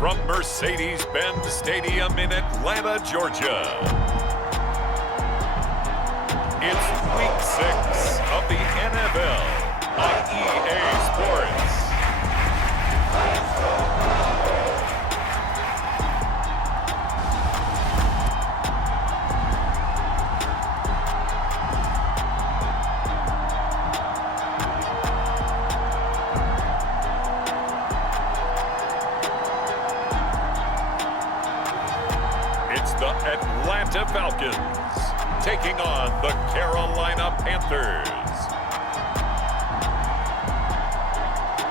from Mercedes-Benz Stadium in Atlanta, Georgia. It's Week 6 of the NFL on EA Sports. The Atlanta Falcons taking on the Carolina Panthers.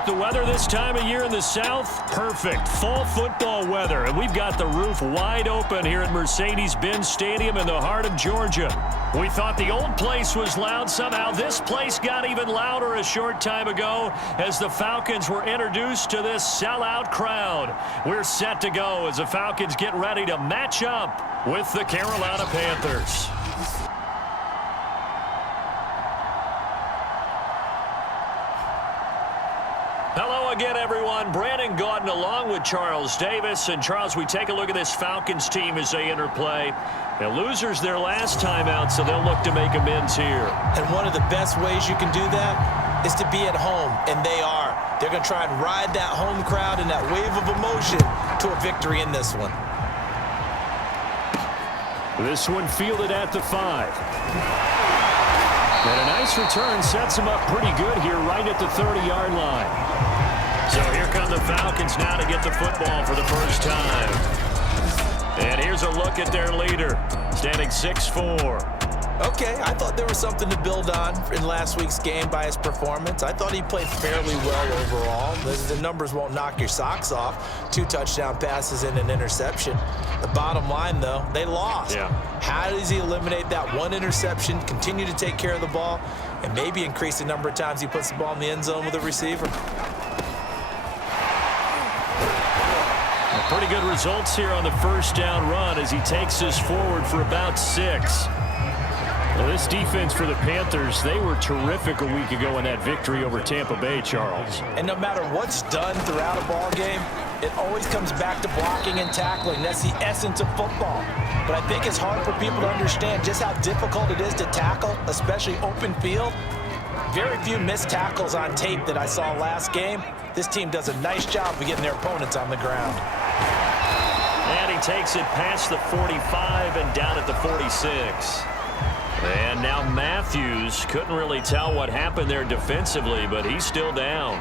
The weather this time of year in the South, perfect. Fall football weather, and we've got the roof wide open here at Mercedes-Benz Stadium in the heart of Georgia. We thought the old place was loud. Somehow this place got even louder a short time ago as the Falcons were introduced to this sellout crowd. We're set to go as the Falcons get ready to match up with the Carolina Panthers. Hello again, everyone. Brandon Gaudin along with Charles Davis. And, Charles, we take a look at this Falcons team as they enter play. The losers their last time out, so they'll look to make amends here. And one of the best ways you can do that is to be at home, and they are. They're going to try and ride that home crowd and that wave of emotion to a victory in this one. This one fielded at the 5. And a nice return sets him up pretty good here right at the 30-yard line. So here come the Falcons now to get the football for the first time. And here's a look at their leader, standing 6'4". Okay, I thought there was something to build on in last week's game by his performance. I thought he played fairly well overall. The numbers won't knock your socks off. 2 touchdown passes and an interception. The bottom line, though, they lost. Yeah. How does he eliminate that one interception, continue to take care of the ball, and maybe increase the number of times he puts the ball in the end zone with a receiver? Pretty good results here on the first down run as he takes us forward for about 6. Well, this defense for the Panthers, they were terrific a week ago in that victory over Tampa Bay, Charles. And no matter what's done throughout a ball game, it always comes back to blocking and tackling. That's the essence of football. But I think it's hard for people to understand just how difficult it is to tackle, especially open field. Very few missed tackles on tape that I saw last game. This team does a nice job of getting their opponents on the ground. And he takes it past the 45 and down at the 46. And now Matthews couldn't really tell what happened there defensively, but he's still down.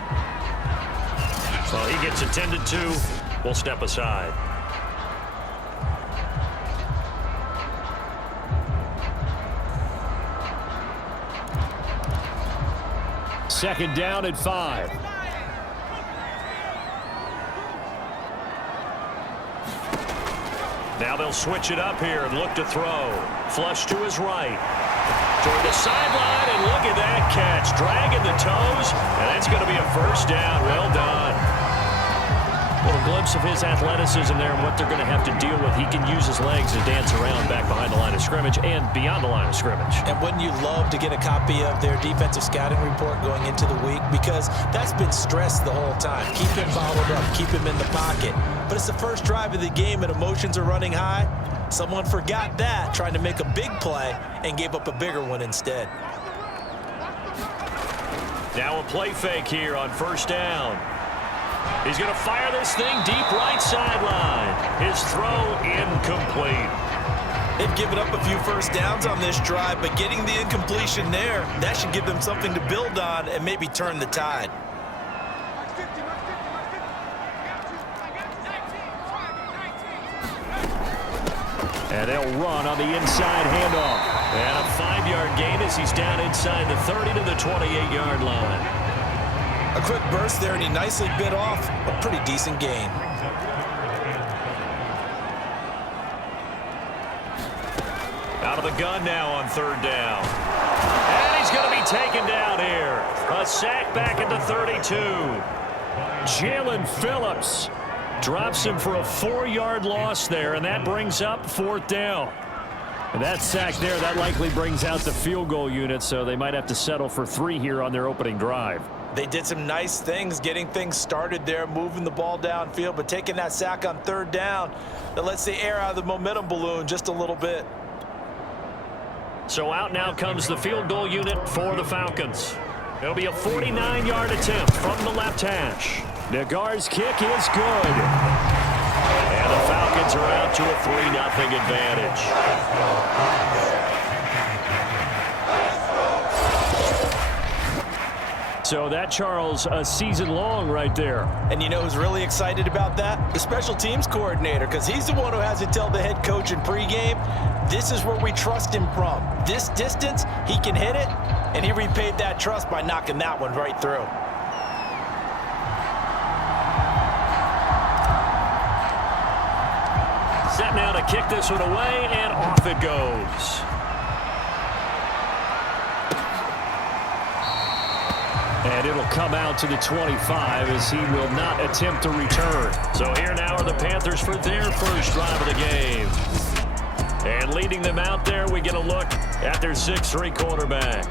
So he gets attended to. We'll step aside. Second down at 5. Now they'll switch it up here and look to throw. Flush to his right. Toward the sideline, and look at that catch. Dragging the toes, and that's going to be a first down. Well done. A little glimpse of his athleticism there and what they're going to have to deal with. He can use his legs to dance around back behind the line of scrimmage and beyond the line of scrimmage. And wouldn't you love to get a copy of their defensive scouting report going into the week? Because that's been stressed the whole time. Keep him bottled up. Keep him in the pocket. But it's the first drive of the game and emotions are running high. Someone forgot that, trying to make a big play, and gave up a bigger one instead. Now a play fake here on first down. He's going to fire this thing deep right sideline. His throw incomplete. They've given up a few first downs on this drive, but getting the incompletion there, that should give them something to build on and maybe turn the tide. And they'll run on the inside handoff. And a 5-yard gain as he's down inside the 30 to the 28-yard line. A quick burst there, and he nicely bit off a pretty decent gain. Out of the gun now on third down. And he's going to be taken down here. A sack back at the 32. Jalen Phillips drops him for a 4-yard loss there, and that brings up fourth down. And that sack there, that likely brings out the field goal unit, so they might have to settle for 3 here on their opening drive. They did some nice things, getting things started there, moving the ball downfield, but taking that sack on third down, that lets the air out of the momentum balloon just a little bit. So out now comes the field goal unit for the Falcons. It'll be a 49-yard attempt from the left hash. Nagar's kick is good. And the Falcons are out to a 3-0 advantage. So that, Charles, a season long right there. And you know who's really excited about that? The special teams coordinator, because he's the one who has to tell the head coach in pregame, this is where we trust him from. This distance, he can hit it, and he repaid that trust by knocking that one right through. Set now to kick this one away, and off it goes. And it'll come out to the 25 as he will not attempt to return. So here now are the Panthers for their first drive of the game. And leading them out there, we get a look at their 6'3" quarterback.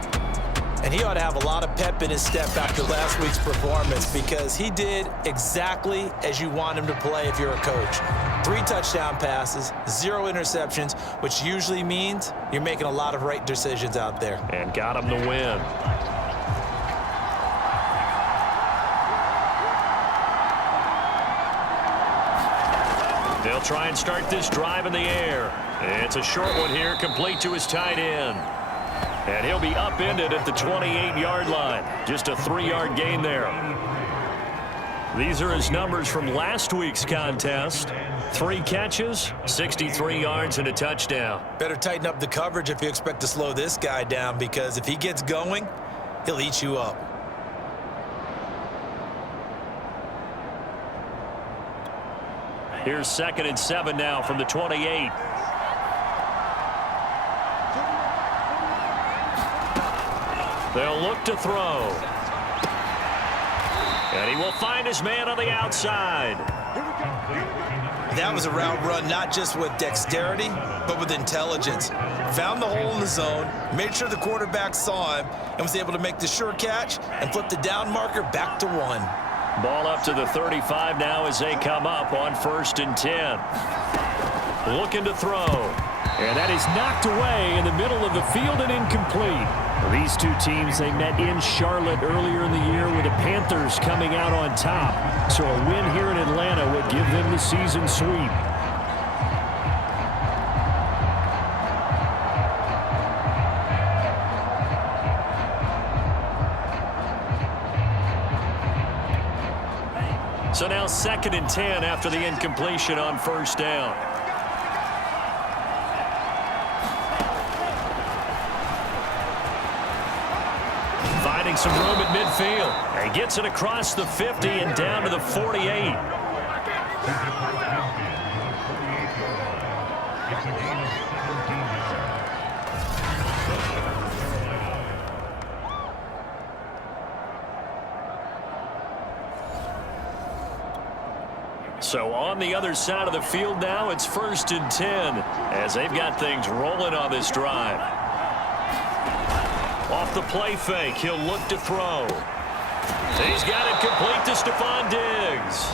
And he ought to have a lot of pep in his step after last week's performance, because he did exactly as you want him to play if you're a coach. 3 touchdown passes, 0 interceptions, which usually means you're making a lot of right decisions out there. And got him the win. They'll try and start this drive in the air. It's a short one here, complete to his tight end. And he'll be upended at the 28-yard line. Just a 3-yard gain there. These are his numbers from last week's contest. 3 catches, 63 yards, and a touchdown. Better tighten up the coverage if you expect to slow this guy down, because if he gets going, he'll eat you up. Here's 2nd and 7 now from the 28. They'll look to throw. And he will find his man on the outside. That was a route run not just with dexterity, but with intelligence. Found the hole in the zone, made sure the quarterback saw him, and was able to make the sure catch and flip the down marker back to 1. Ball up to the 35 now as they come up on 1st and 10. Looking to throw. And that is knocked away in the middle of the field and incomplete. These two teams, they met in Charlotte earlier in the year with the Panthers coming out on top. So a win here in Atlanta would give them the season sweep. So now 2nd and 10 after the incompletion on 1st down. Finding some room at midfield. And gets it across the 50 and down to the 48. So on the other side of the field now, it's 1st and 10 as they've got things rolling on this drive. Off the play fake, he'll look to throw. He's got it complete to Stephon Diggs.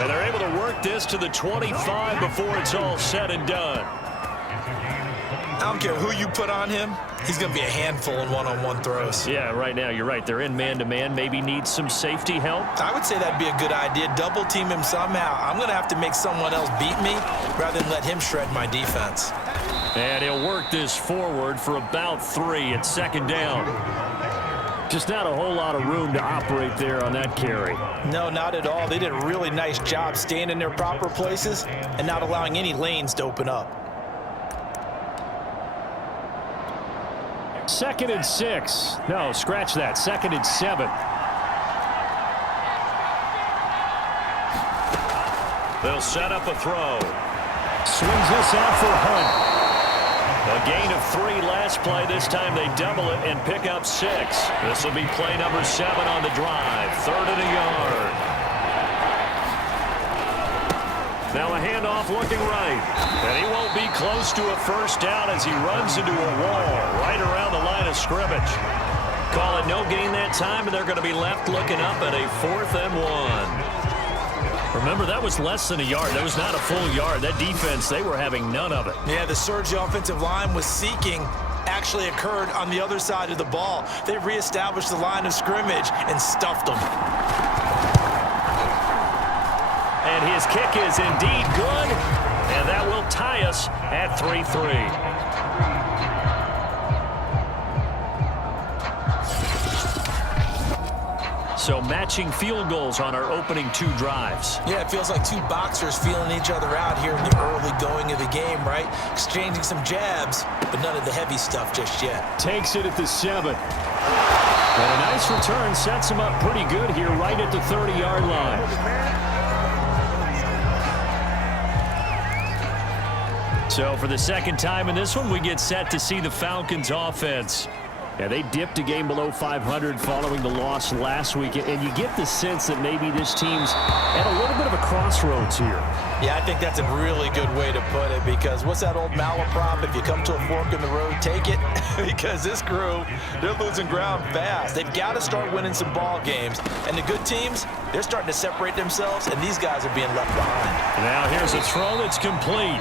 And they're able to work this to the 25 before it's all said and done. I don't care who you put on him, he's going to be a handful in one-on-one throws. Yeah, right now you're right. They're in man-to-man. Maybe needs some safety help. I would say that'd be a good idea. Double team him somehow. I'm going to have to make someone else beat me rather than let him shred my defense. And he'll work this forward for about 3 at 2nd down. Just not a whole lot of room to operate there on that carry. No, not at all. They did a really nice job staying in their proper places and not allowing any lanes to open up. 2nd and 6. No, scratch that. 2nd and 7. They'll set up a throw. Swings this out for Hunt. A gain of 3 last play. This time they double it and pick up 6. This will be play number 7 on the drive. 3rd and a yard. Now a handoff looking right. And he won't be close to a 1st down as he runs into a wall right around the line of scrimmage. call it no gain that time, and they're going to be left looking up at a 4th and 1. Remember, that was less than a yard. That was not a full yard. That defense, they were having none of it. Yeah, the surge the offensive line was seeking actually occurred on the other side of the ball. They reestablished the line of scrimmage and stuffed them. And his kick is indeed good, and that will tie us at 3-3. So matching field goals on our opening 2 drives. Yeah, it feels like 2 boxers feeling each other out here in the early going of the game, right? Exchanging some jabs, but none of the heavy stuff just yet. Takes it at the 7. And a nice return sets him up pretty good here right at the 30-yard line. So for the second time in this one, we get set to see the Falcons offense. Yeah, they dipped a game below 500 following the loss last week, and you get the sense that maybe this team's at a little bit of a crossroads here. Yeah, I think that's a really good way to put it, because what's that old malaprop? If you come to a fork in the road, take it. Because this crew, they're losing ground fast. They've got to start winning some ball games. And the good teams, they're starting to separate themselves, and these guys are being left behind. Now here's a throw that's complete.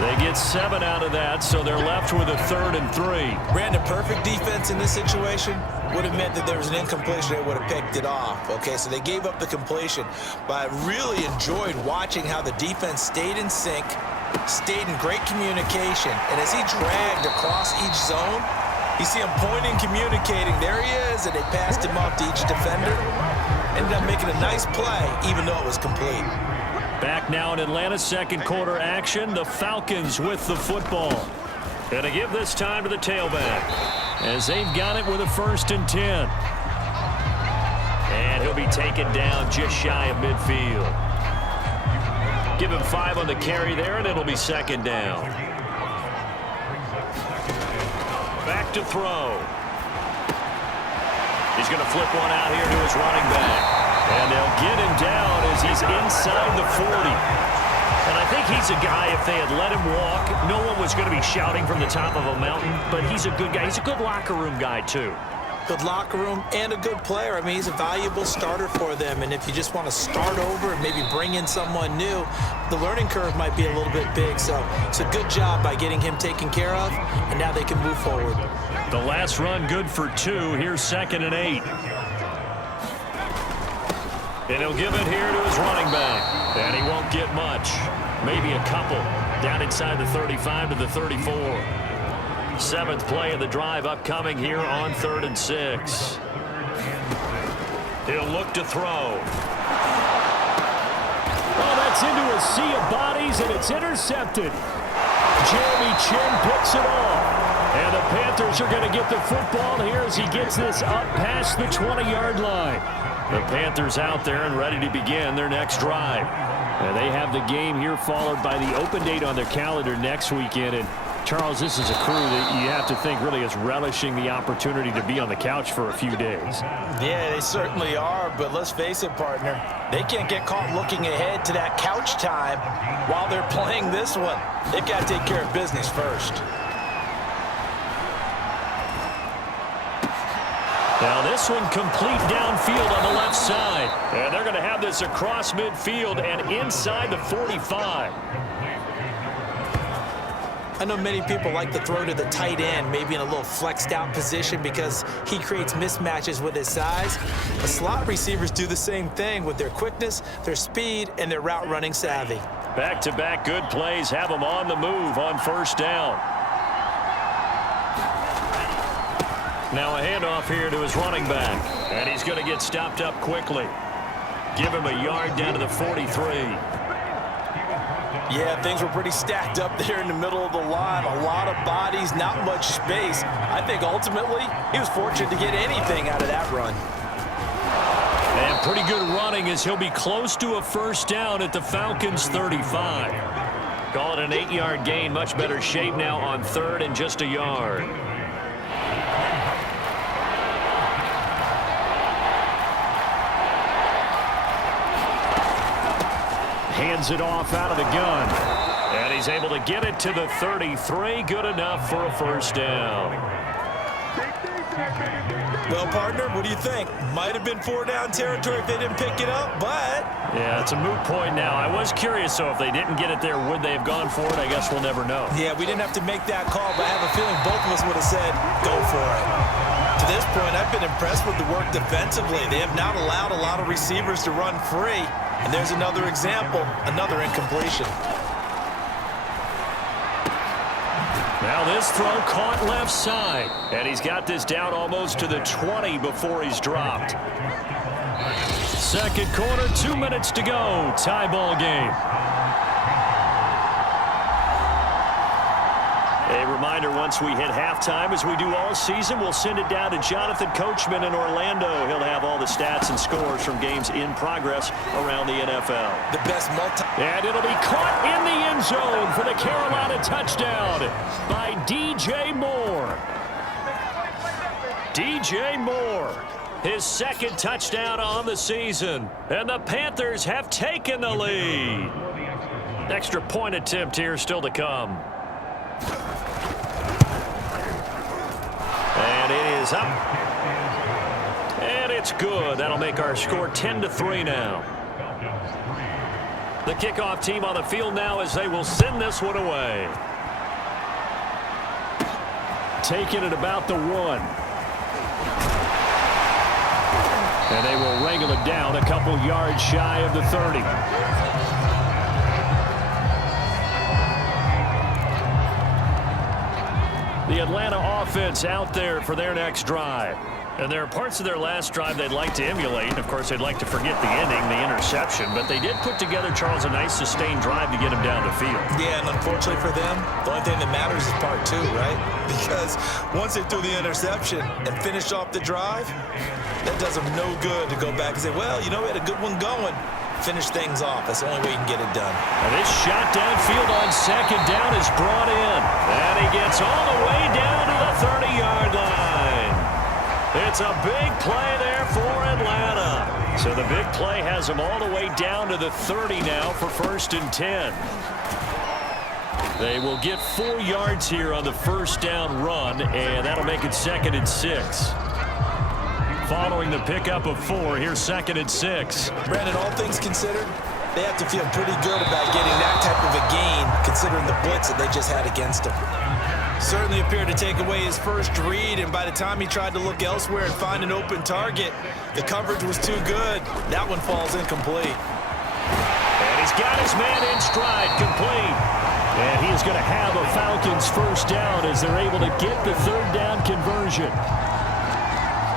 They get 7 out of that, so they're left with a 3rd and 3. Brandon, perfect defense in this situation would have meant that there was an incompletion. They would have picked it off. Okay, so they gave up the completion. But I really enjoyed watching how the defense stayed in sync, stayed in great communication. And as he dragged across each zone, you see him pointing, communicating. There he is, and they passed him off to each defender. Ended up making a nice play, even though it was complete. Back now in Atlanta, second quarter action. The Falcons with the football. Gonna give this time to the tailback as they've got it with a 1st and 10. And he'll be taken down just shy of midfield. Give him 5 on the carry there, and it'll be 2nd down. Back to throw. He's gonna flip one out here to his running back. And they'll get him down as he's inside the 40. And I think he's a guy, if they had let him walk, no one was going to be shouting from the top of a mountain. But he's a good guy. He's a good locker room guy, too. Good locker room and a good player. I mean, he's a valuable starter for them. And if you just want to start over and maybe bring in someone new, the learning curve might be a little bit big. So it's a good job by getting him taken care of. And now they can move forward. The last run good for 2. Here's 2nd and 8. And he'll give it here to his running back. And he won't get much. Maybe a couple. Down inside the 35 to the 34. 7th play of the drive upcoming here on 3rd and 6. He'll look to throw. Oh, that's into a sea of bodies, and it's intercepted. Jeremy Chin picks it off. And the Panthers are going to get the football here as he gets this up past the 20-yard line. The Panthers out there and ready to begin their next drive. And they have the game here followed by the open date on their calendar next weekend. And Charles, this is a crew that you have to think really is relishing the opportunity to be on the couch for a few days. Yeah, they certainly are, but let's face it, partner. They can't get caught looking ahead to that couch time while they're playing this one. They've got to take care of business first. Now this one complete downfield on the left side. And they're going to have this across midfield and inside the 45. I know many people like to throw to the tight end, maybe in a little flexed out position because he creates mismatches with his size. The slot receivers do the same thing with their quickness, their speed, and their route running savvy. Back-to-back good plays have them on the move on 1st down. Now a handoff here to his running back. And he's going to get stopped up quickly. Give him a yard down to the 43. Yeah, things were pretty stacked up there in the middle of the line. A lot of bodies, not much space. I think ultimately he was fortunate to get anything out of that run. And pretty good running as he'll be close to a 1st down at the Falcons' 35. Call it an 8-yard gain. Much better shape now on 3rd and just a yard. Hands it off out of the gun. And he's able to get it to the 33. Good enough for a 1st down. Well, partner, what do you think? Might have been 4-down territory if they didn't pick it up, but... Yeah, it's a moot point now. I was curious, so if they didn't get it there, would they have gone for it? I guess we'll never know. Yeah, we didn't have to make that call, but I have a feeling both of us would have said, go for it. To this point, I've been impressed with the work defensively. They have not allowed a lot of receivers to run free. And there's another example, another incompletion. Now this throw caught left side. And he's got this down almost to the 20 before he's dropped. Second quarter, 2 minutes to go. Tie ball game. A reminder, once we hit halftime, as we do all season, we'll send it down to Jonathan Coachman in Orlando. He'll have all the stats and scores from games in progress around the NFL. The best And it'll be caught in the end zone for the Carolina touchdown by DJ Moore. DJ Moore, his second touchdown on the season. And the Panthers have taken the lead. Extra point attempt here still to come. And it is up. And it's good. That'll make our score 10-3 now. The kickoff team on the field now as they will send this one away. Taking it about the 1. And they will wrangle it down a couple yards shy of the 30. The Atlanta offense out there for their next drive. And there are parts of their last drive they'd like to emulate. Of course, they'd like to forget the ending, the interception. But they did put together, Charles, a nice sustained drive to get him down the field. Yeah, and unfortunately for them, the only thing that matters is part 2, right? Because once they threw the interception and finished off the drive, that does them no good to go back and say, well, you know, we had a good one going. Finish things off. That's the only way you can get it done. And this shot downfield on second down is brought in. And he gets all the way down to the 30-yard line. It's a big play there for Atlanta. So the big play has them all the way down to the 30 now for 1st and 10. They will get 4 yards here on the first down run, and that'll make it 2nd and 6. Following the pickup of 4, here's 2nd and 6. Brandon, all things considered, they have to feel pretty good about getting that type of a gain, considering the blitz that they just had against them. Certainly appeared to take away his first read, and by the time he tried to look elsewhere and find an open target, the coverage was too good. That one falls incomplete. And he's got his man in stride, complete. And he is going to have a Falcons first down as they're able to get the 3rd down conversion.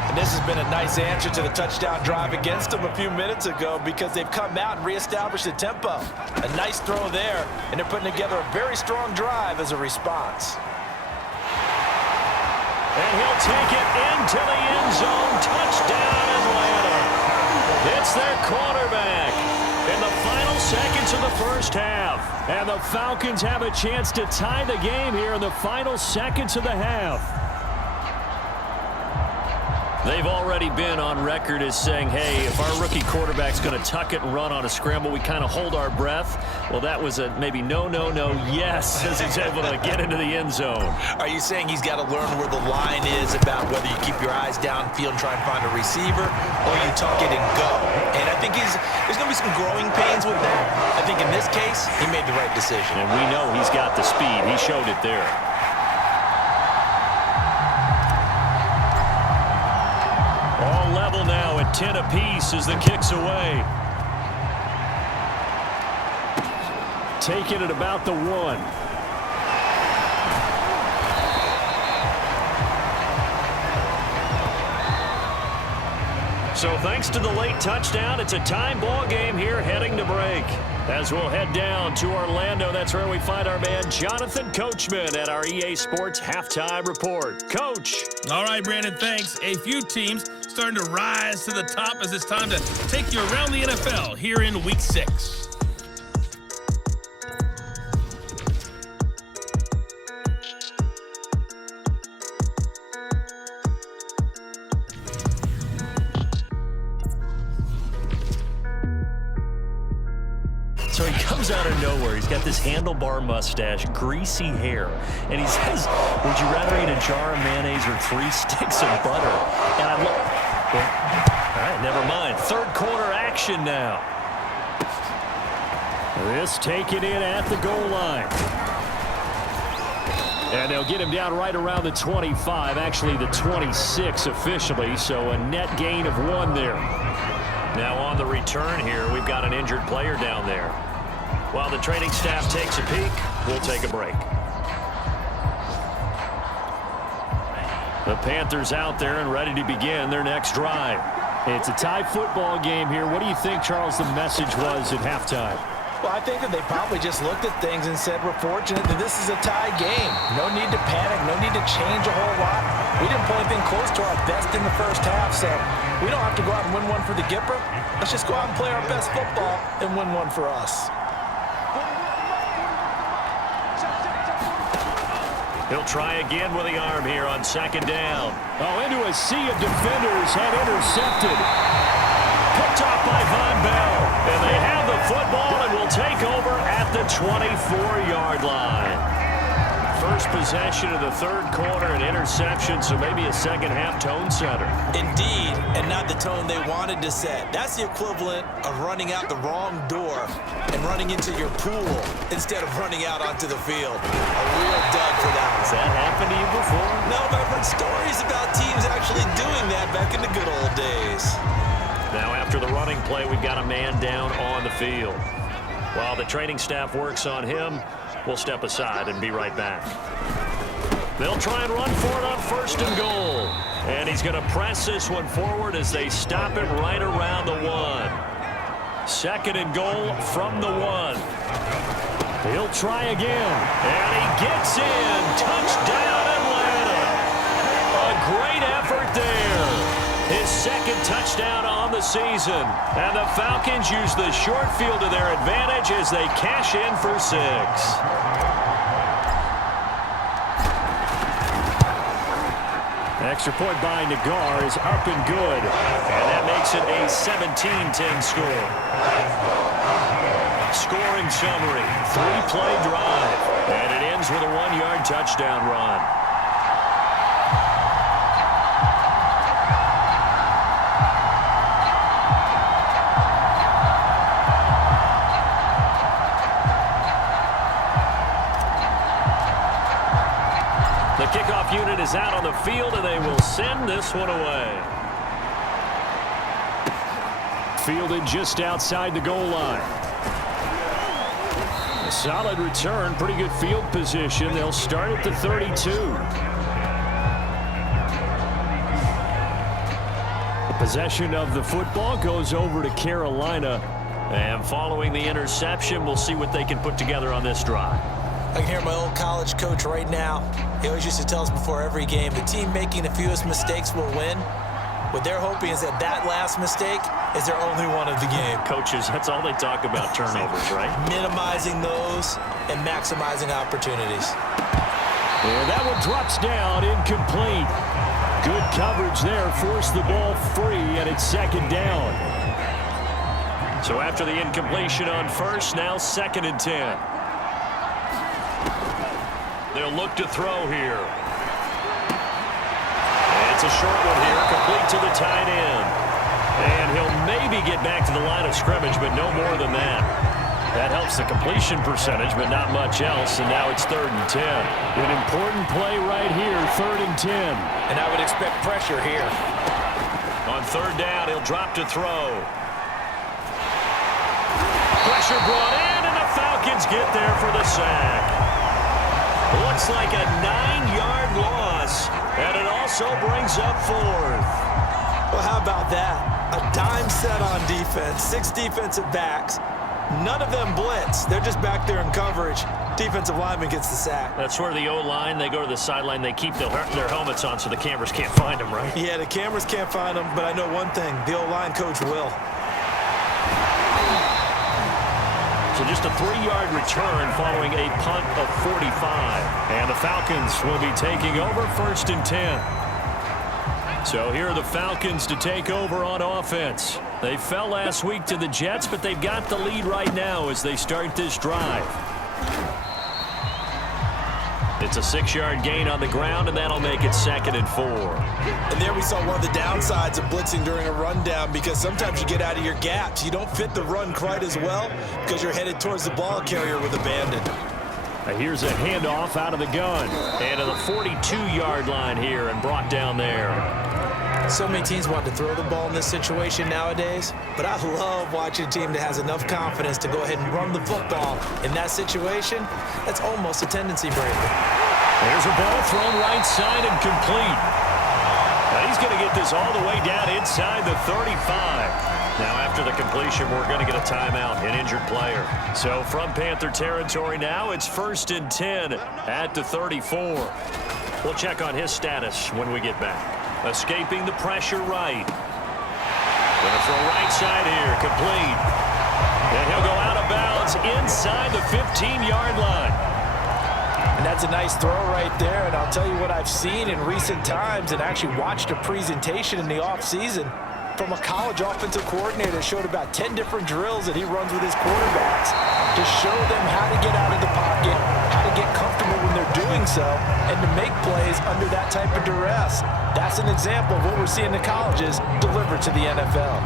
And this has been a nice answer to the touchdown drive against them a few minutes ago because they've come out and reestablished the tempo. A nice throw there, and they're putting together a very strong drive as a response. And he'll take it into the end zone. Touchdown, Atlanta. It's their quarterback in the final seconds of the first half. And the Falcons have a chance to tie the game here in the final seconds of the half. They've already been on record as saying, hey, if our rookie quarterback's going to tuck it and run on a scramble, we kind of hold our breath. Well, that was a maybe no, yes, as he's able to get into the end zone. Are you saying he's got to learn where the line is about whether you keep your eyes downfield and try and find a receiver, or you tuck it and go? And I think there's going to be some growing pains with that. I think in this case, he made the right decision. And we know he's got the speed. He showed it there. All level now at 10 apiece as the kick's away. Taking it about the 1. So thanks to the late touchdown, it's a time ball game here heading to break. As we'll head down to Orlando, that's where we find our man Jonathan Coachman at our EA Sports Halftime Report. Coach. All right, Brandon, thanks. A few teams starting to rise to the top as it's time to take you around the NFL here in Week 6. So he comes out of nowhere. He's got this handlebar mustache, greasy hair, and he says, would you rather eat a jar of mayonnaise or 3 sticks of butter? And I look, all right, never mind. Third quarter action now. This taken in at the goal line. And they'll get him down right around the 25, actually the 26 officially, so a net gain of 1 there. Now on the return here, we've got an injured player down there. While the training staff takes a peek, we'll take a break. The Panthers out there and ready to begin their next drive. It's a tie football game here. What do you think, Charles, the message was at halftime? Well, I think that they probably just looked at things and said, we're fortunate that this is a tie game. No need to panic, no need to change a whole lot. We didn't play anything close to our best in the first half, so we don't have to go out and win one for the Gipper. Let's just go out and play our best football and win one for us. He'll try again with the arm here on second down. Oh, into a sea of defenders and intercepted. Picked off by Von Bell. And they have the football and will take over at the 24-yard line. First possession of the third quarter, an interception, so maybe a second-half tone setter. Indeed, and not the tone they wanted to set. That's the equivalent of running out the wrong door and running into your pool instead of running out onto the field. A real dud for that. Has that happened to you before? No, but I've heard stories about teams actually doing that back in the good old days. Now after the running play, we've got a man down on the field. While the training staff works on him, we'll step aside and be right back. They'll try and run for it on first and goal. And he's going to press this one forward as they stop it right around the 1. Second and goal from the 1. He'll try again. And he gets in. Touchdown, Atlanta. A great effort there. His second touchdown on the season. And the Falcons use the short field to their advantage as they cash in for 6. Extra point by Nagar is up and good. And that makes it a 17-10 score. Scoring summary, 3-play drive. And it ends with a 1-yard touchdown run. The kickoff unit is out on the field, and they will send this one away. Fielded just outside the goal line. A solid return, pretty good field position. They'll start at the 32. The possession of the football goes over to Carolina. And following the interception, we'll see what they can put together on this drive. I can hear my old college coach right now. He always used to tell us before every game, the team making the fewest mistakes will win. What they're hoping is that that last mistake is their only one of the game. Coaches, that's all they talk about, turnovers, right? Minimizing those and maximizing opportunities. And that one drops down, incomplete. Good coverage there, forced the ball free, and it's second down. So after the incompletion on first, now second and 10. They'll look to throw here. And it's a short one here, complete to the tight end. And he'll maybe get back to the line of scrimmage, but no more than that. That helps the completion percentage, but not much else. And now it's third and 10. An important play right here, third and 10. And I would expect pressure here. On third down, he'll drop to throw. Pressure brought in, and the Falcons get there for the sack. Looks like a 9-yard loss, and it also brings up fourth. Well, how about that? A dime set on defense, 6 defensive backs. None of them blitz. They're just back there in coverage. Defensive lineman gets the sack. That's where the O-line, they go to the sideline, they keep their helmets on so the cameras can't find them, right? Yeah, the cameras can't find them, but I know one thing. The O-line coach will. So just a 3-yard return following a punt of 45. And the Falcons will be taking over first and 10. So here are the Falcons to take over on offense. They fell last week to the Jets, but they've got the lead right now as they start this drive. It's a 6-yard gain on the ground, and that'll make it 2nd and 4. And there we saw one of the downsides of blitzing during a rundown, because sometimes you get out of your gaps. You don't fit the run quite as well because you're headed towards the ball carrier with abandon. Here's a handoff out of the gun. And to the 42-yard line here and brought down there. So many teams want to throw the ball in this situation nowadays, but I love watching a team that has enough confidence to go ahead and run the football. In that situation, that's almost a tendency breaker. There's a ball thrown right side and complete. Now he's going to get this all the way down inside the 35. Now after the completion, we're going to get a timeout, an injured player. So from Panther territory now, it's 1st and 10 at the 34. We'll check on his status when we get back. Escaping the pressure right. Going to throw right side here, complete. And he'll go out of bounds inside the 15-yard line. And that's a nice throw right there. And I'll tell you what I've seen in recent times and actually watched a presentation in the offseason from a college offensive coordinator that showed about 10 different drills that he runs with his quarterbacks to show them how to get out of the pocket, how to get comfortable when they're doing so, and to make plays under that type of duress. That's an example of what we're seeing in colleges delivered to the NFL.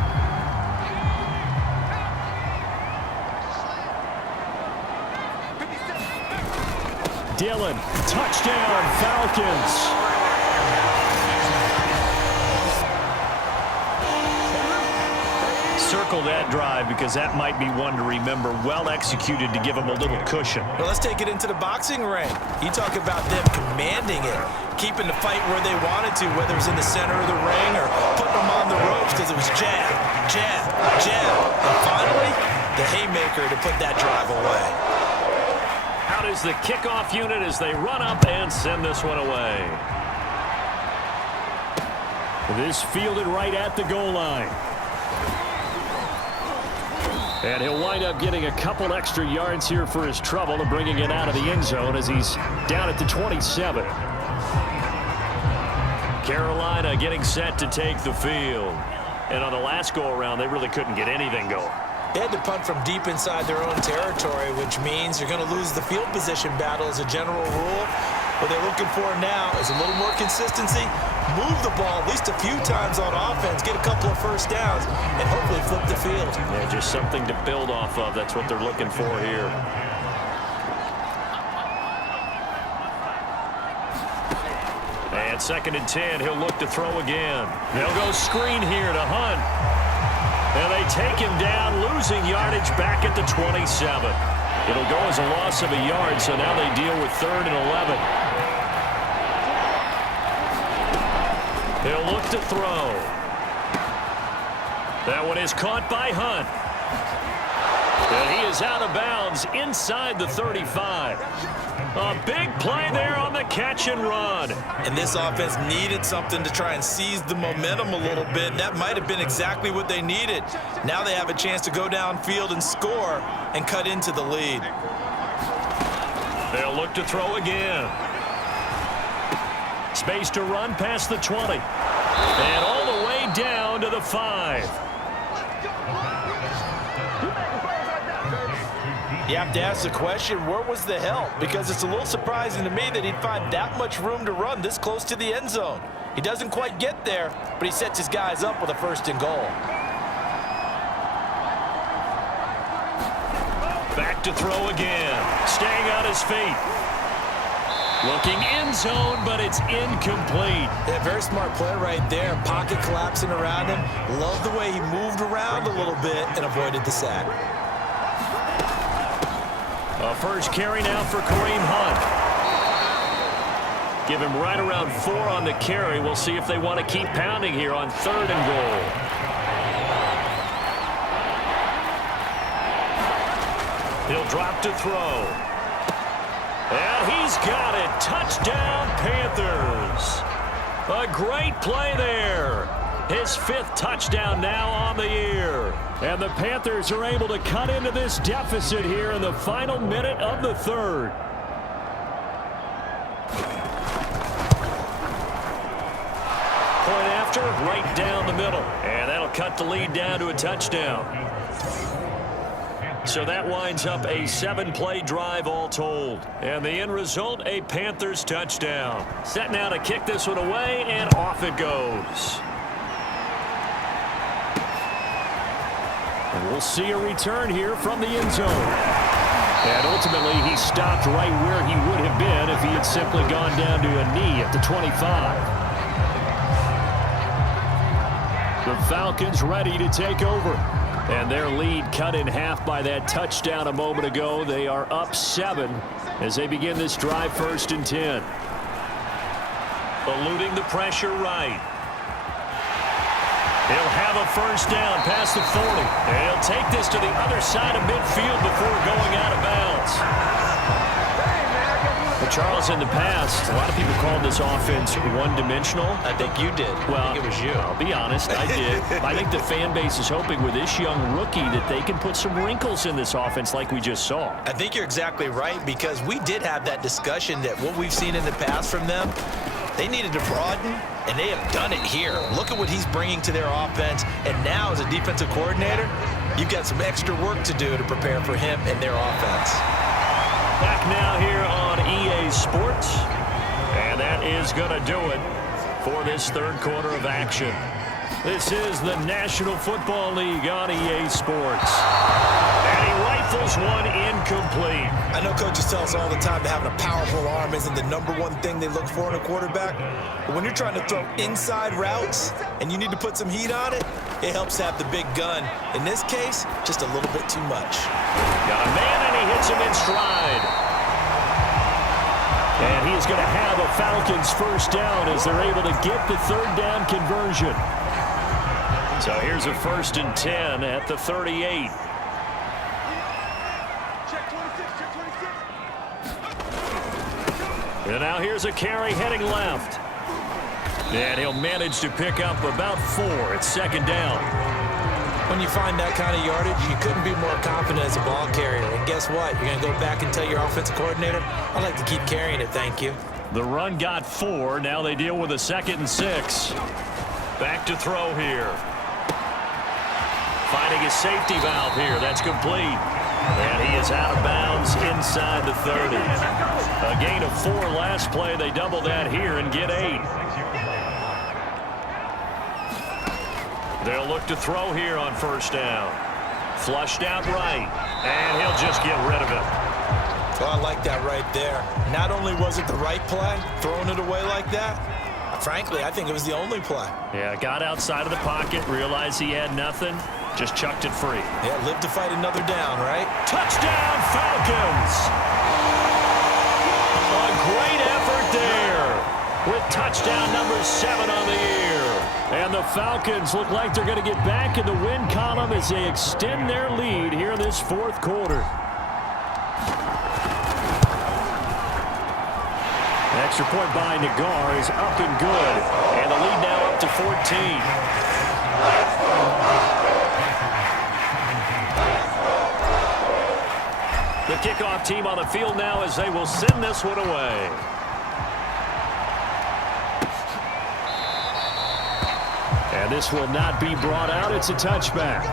Dillon, touchdown, Falcons. Circle that drive because that might be one to remember. Well executed to give them a little cushion. Well, let's take it into the boxing ring. You talk about them commanding it, keeping the fight where they wanted to, whether it was in the center of the ring or putting them on the ropes because it was jab, jab, jab. And finally, the haymaker to put that drive away. Out is the kickoff unit as they run up and send this one away. This fielded right at the goal line. And he'll wind up getting a couple extra yards here for his trouble and bringing it out of the end zone as he's down at the 27. Carolina getting set to take the field. And on the last go-around, they really couldn't get anything going. They had to punt from deep inside their own territory, which means you're going to lose the field position battle as a general rule. What they're looking for now is a little more consistency, move the ball at least a few times on offense, get a couple of first downs, and hopefully flip the field. Yeah, just something to build off of. That's what they're looking for here. And 2nd and 10, he'll look to throw again. They'll go screen here to Hunt. And they take him down, losing yardage back at the 27. It'll go as a loss of a yard, so now they deal with 3rd and 11. He'll look to throw. That one is caught by Hunt. And he is out of bounds inside the 35. A big play there on the catch and run. And this offense needed something to try and seize the momentum a little bit. That might have been exactly what they needed. Now they have a chance to go downfield and score and cut into the lead. They'll look to throw again. Space to run past the 20. And all the way down to the 5. You have to ask the question, where was the help? Because it's a little surprising to me that he'd find that much room to run this close to the end zone. He doesn't quite get there, but he sets his guys up with a 1st and goal. Back to throw again. Staying on his feet. Looking end zone, but it's incomplete. Yeah, very smart play right there. Pocket collapsing around him. Love the way he moved around a little bit and avoided the sack. A first carry now for Kareem Hunt. Give him right around 4 on the carry. We'll see if they want to keep pounding here on 3rd and goal. He'll drop to throw. And he's got it. Touchdown, Panthers. A great play there. His 5th touchdown now on the year. And the Panthers are able to cut into this deficit here in the final minute of the 3rd. Point after after, right down the middle. And that'll cut the lead down to a touchdown. So that winds up a 7-play drive all told. And the end result, a Panthers touchdown. Set now to kick this one away, and off it goes. And we'll see a return here from the end zone. And ultimately, he stopped right where he would have been if he had simply gone down to a knee at the 25. The Falcons ready to take over. And their lead cut in half by that touchdown a moment ago. They are up 7 as they begin this drive 1st and 10. Eluding the pressure right. He'll have a first down past the 40. And he'll take this to the other side of midfield before going out of bounds. Well, Charles, in the past, a lot of people called this offense one-dimensional. I think you did. Well, I think it was you. I'll be honest, I did. I think the fan base is hoping with this young rookie that they can put some wrinkles in this offense like we just saw. I think you're exactly right, because we did have that discussion that what we've seen in the past from them, they needed to broaden, and they have done it here. Look at what he's bringing to their offense, and now as a defensive coordinator, you've got some extra work to do to prepare for him and their offense. Back now here on EA Sports, and that is going to do it for this third quarter of action. This is the National Football League on EA Sports. And he rifles one incomplete. I know coaches tell us all the time that having a powerful arm isn't the #1 thing they look for in a quarterback. But when you're trying to throw inside routes and you need to put some heat on it, it helps to have the big gun. In this case, just a little bit too much. Got a man, and he hits him in stride. And he is going to have a Falcons first down as they're able to get the third down conversion. So here's a 1st and 10 at the 38. And now here's a carry heading left. And he'll manage to pick up about 4 at 2nd down. When you find that kind of yardage, you couldn't be more confident as a ball carrier. And guess what? You're going to go back and tell your offensive coordinator, I'd like to keep carrying it, thank you. The run got 4. Now they deal with a 2nd and 6. Back to throw here. Finding his safety valve here. That's complete. And he is out of bounds inside the 30. A gain of 4 last play. They double that here and get 8. They'll look to throw here on first down. Flushed out right. And he'll just get rid of it. Well, I like that right there. Not only was it the right play, throwing it away like that, frankly, I think it was the only play. Yeah, got outside of the pocket, realized he had nothing, just chucked it free. Yeah, live to fight another down, right? Touchdown, Falcons! A great effort there with touchdown number 7 on the year. And the Falcons look like they're going to get back in the win column as they extend their lead here in this 4th quarter. Extra point by Nagar is up and good. And the lead now up to 14. The kickoff team on the field now as they will send this one away. And this will not be brought out. It's a touchback.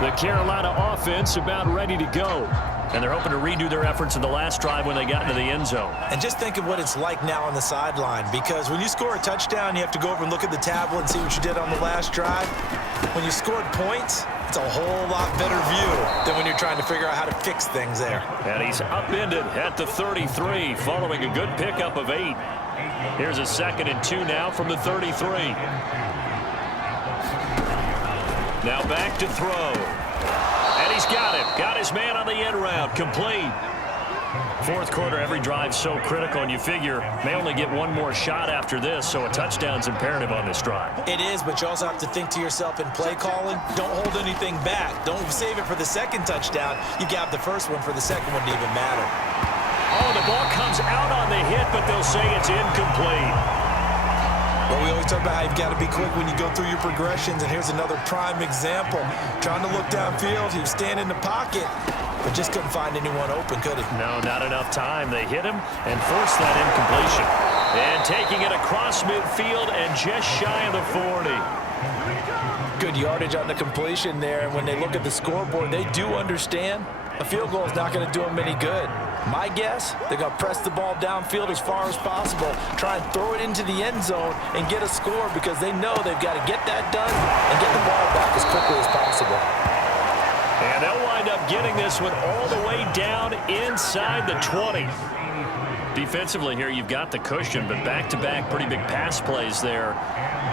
The Carolina offense about ready to go. And they're hoping to redo their efforts in the last drive when they got into the end zone. And just think of what it's like now on the sideline, because when you score a touchdown, you have to go over and look at the tablet and see what you did on the last drive. When you scored points, it's a whole lot better view than when you're trying to figure out how to fix things there. And he's upended at the 33 following a good pickup of 8. Here's a 2nd and 2 now from the 33. Now back to throw. And he's got it. Got his man on the end route. Complete. 4th quarter, every drive so critical, and you figure may only get one more shot after this, so a touchdown's imperative on this drive. It is, but you also have to think to yourself in play calling, don't hold anything back. Don't save it for the 2nd touchdown. You got the first one for the 2nd one to even matter. Oh, the ball comes out on the hit, but they'll say it's incomplete. Well, we always talk about how you've got to be quick when you go through your progressions, and here's another prime example. Trying to look downfield, he was standing in the pocket, but just couldn't find anyone open, could he? No, not enough time. They hit him and forced that incompletion. And taking it across midfield and just shy of the 40. Good yardage on the completion there. And when they look at the scoreboard, they do understand a field goal is not going to do them any good. My guess, they're going to press the ball downfield as far as possible, try and throw it into the end zone and get a score because they know they've got to get that done and get the ball back as quickly as possible. And they'll wind up getting this one all the way down inside the 20. Defensively here, you've got the cushion, but back-to-back pretty big pass plays there.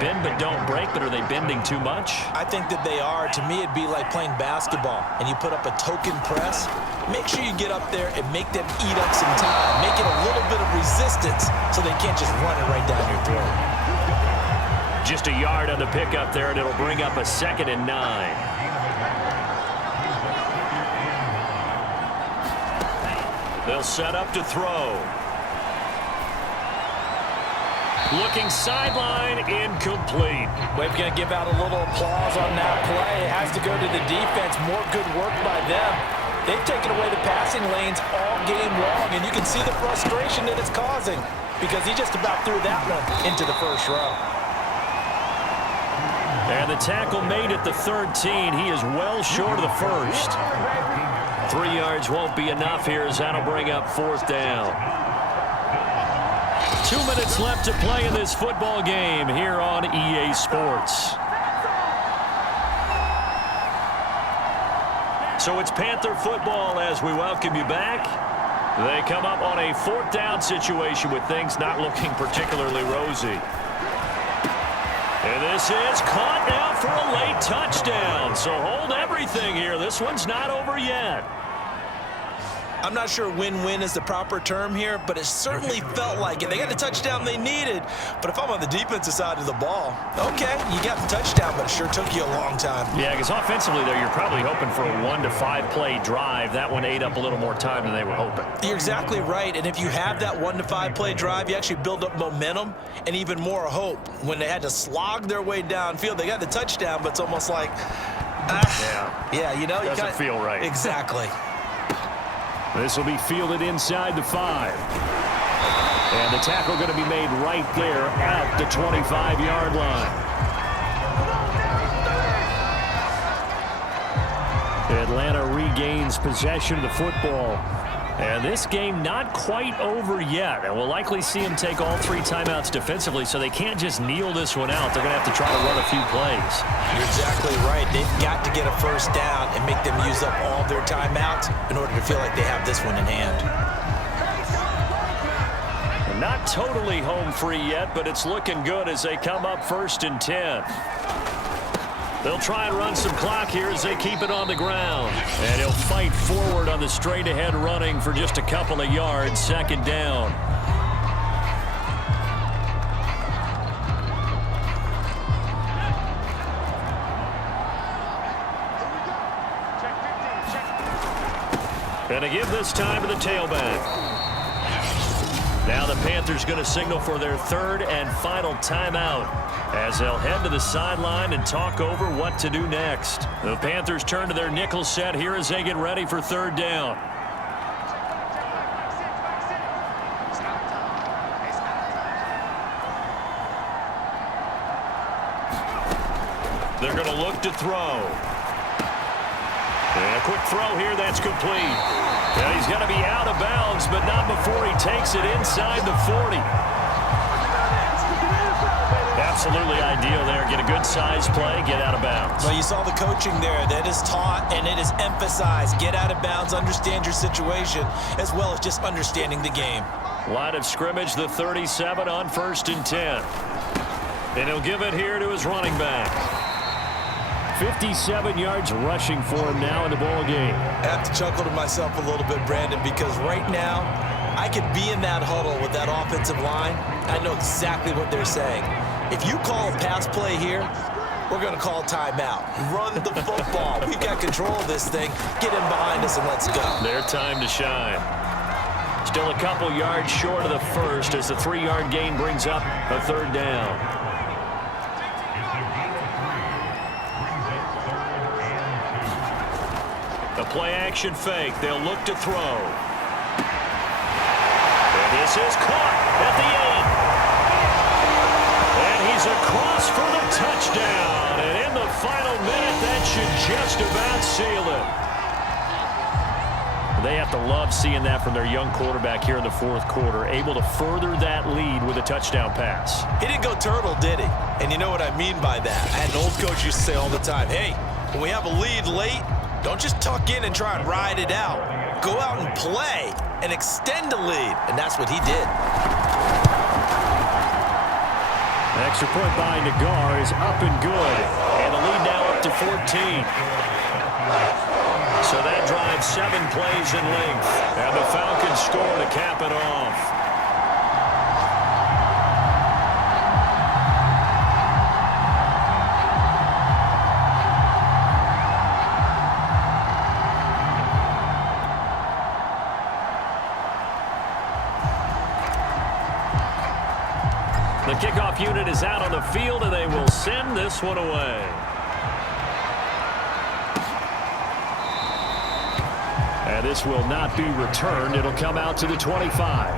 Bend but don't break, but are they bending too much? I think that they are. To me, it'd be like playing basketball, and you put up a token press. Make sure you get up there and make them eat up some time. Make it a little bit of resistance so they can't just run it right down your throat. Just a yard on the pickup there, and it'll bring up a 2nd and 9. They'll set up to throw. Looking sideline, incomplete. We're going to give out a little applause on that play. It has to go to the defense. More good work by them. They've taken away the passing lanes all game long, and you can see the frustration that it's causing because he just about threw that one into the first row. And the tackle made at the 13. He is well short of the first. 3 yards won't be enough here as that'll bring up 4th down. 2 minutes left to play in this football game here on EA Sports. So it's Panther football as we welcome you back. They come up on a 4th down situation with things not looking particularly rosy. And this is caught now for a late touchdown. So hold everything here. This one's not over yet. I'm not sure win-win is the proper term here, but it certainly felt like it. They got the touchdown they needed, but if I'm on the defensive side of the ball, okay, you got the touchdown, but it sure took you a long time. Yeah, because offensively there, you're probably hoping for a 1 to 5 play drive. That one ate up a little more time than they were hoping. You're exactly right, and if you have that 1 to 5 play drive, you actually build up momentum and even more hope. When they had to slog their way downfield, they got the touchdown, but it's almost like, yeah, you know, doesn't feel right. Exactly. This will be fielded inside the 5. And the tackle going to be made right there at the 25-yard line. Atlanta regains possession of the football. And this game not quite over yet. And we'll likely see them take all 3 timeouts defensively, so they can't just kneel this one out. They're going to have to try to run a few plays. You're exactly right. They've got to get a first down and make them use up all their timeouts in order to feel like they have this one in hand. Not totally home free yet, but it's looking good as they come up 1st and 10. They'll try and run some clock here as they keep it on the ground. And he'll fight forward on the straight-ahead running for just a couple of yards. 2nd down. And to give this time to the tailback. Now the Panthers going to signal for their 3rd and final timeout as they'll head to the sideline and talk over what to do next. The Panthers turn to their nickel set here as they get ready for 3rd down. They're going to look to throw. And a quick throw here, that's complete. Now he's going to be out of bounds, but not before he takes it inside the 40. Absolutely ideal there. Get a good size play, get out of bounds. Well, you saw the coaching there. That is taught and it is emphasized. Get out of bounds, understand your situation, as well as just understanding the game. Line of scrimmage, the 37 on 1st and 10. And he'll give it here to his running back. 57 yards rushing for him now in the ball game. I have to chuckle to myself a little bit, Brandon, because right now I could be in that huddle with that offensive line. I know exactly what they're saying. If you call a pass play here, we're going to call timeout. Run the football. We've got control of this thing. Get in behind us and let's go. Their time to shine. Still a couple yards short of the first as the 3-yard gain brings up a 3rd down. The play-action fake. They'll look to throw. And this is caught at the end. goes for the touchdown. And in the final minute, that should just about seal it. They have to love seeing that from their young quarterback here in the fourth quarter, able to further that lead with a touchdown pass. He didn't go turtle, did he? And you know what I mean by that. I had an old coach used to say all the time, hey, when we have a lead late, don't just tuck in and try and ride it out. Go out and play and extend the lead. And that's what he did. An extra point by Nagar is up and good. And the lead now up to 14. So that drives 7 plays in length. And the Falcons score to cap it off. The kickoff unit is out on the field, and they will send this one away. And this will not be returned. It'll come out to the 25.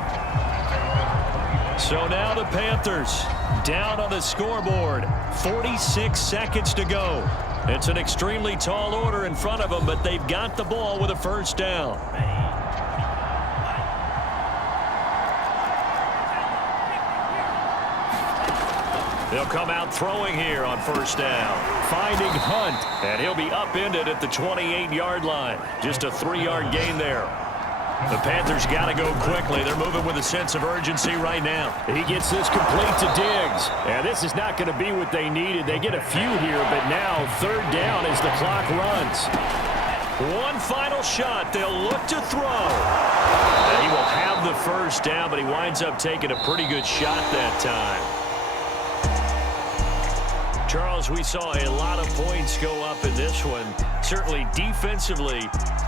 So now the Panthers down on the scoreboard. 46 seconds to go. It's an extremely tall order in front of them, but they've got the ball with a first down. They'll come out throwing here on first down. Finding Hunt, and he'll be upended at the 28-yard line. Just a 3-yard gain there. The Panthers got to go quickly. They're moving with a sense of urgency right now. He gets this complete to Diggs. And this is not going to be what they needed. They get a few here, but now third down as the clock runs. One final shot. They'll look to throw. And he will have the first down, but he winds up taking a pretty good shot that time. Charles, we saw a lot of points go up in this one. Certainly defensively,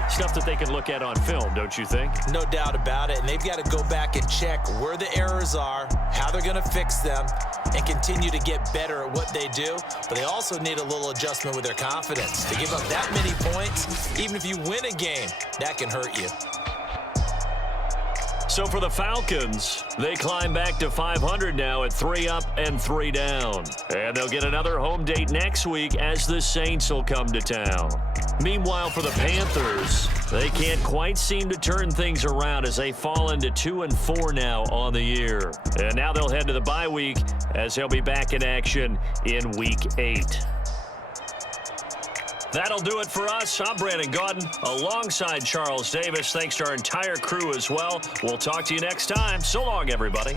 stuff that they can look at on film, don't you think? No doubt about it. And they've got to go back and check where the errors are, how they're going to fix them, and continue to get better at what they do. But they also need a little adjustment with their confidence. To give up that many points, even if you win a game, that can hurt you. So for the Falcons, they climb back to 500 now at 3 up and 3 down. And they'll get another home date next week as the Saints will come to town. Meanwhile, for the Panthers, they can't quite seem to turn things around as they fall into 2-4 now on the year. And now they'll head to the bye week as they'll be back in action in Week 8. That'll do it for us. I'm Brandon Gaudin alongside Charles Davis. Thanks to our entire crew as well. We'll talk to you next time. So long, everybody.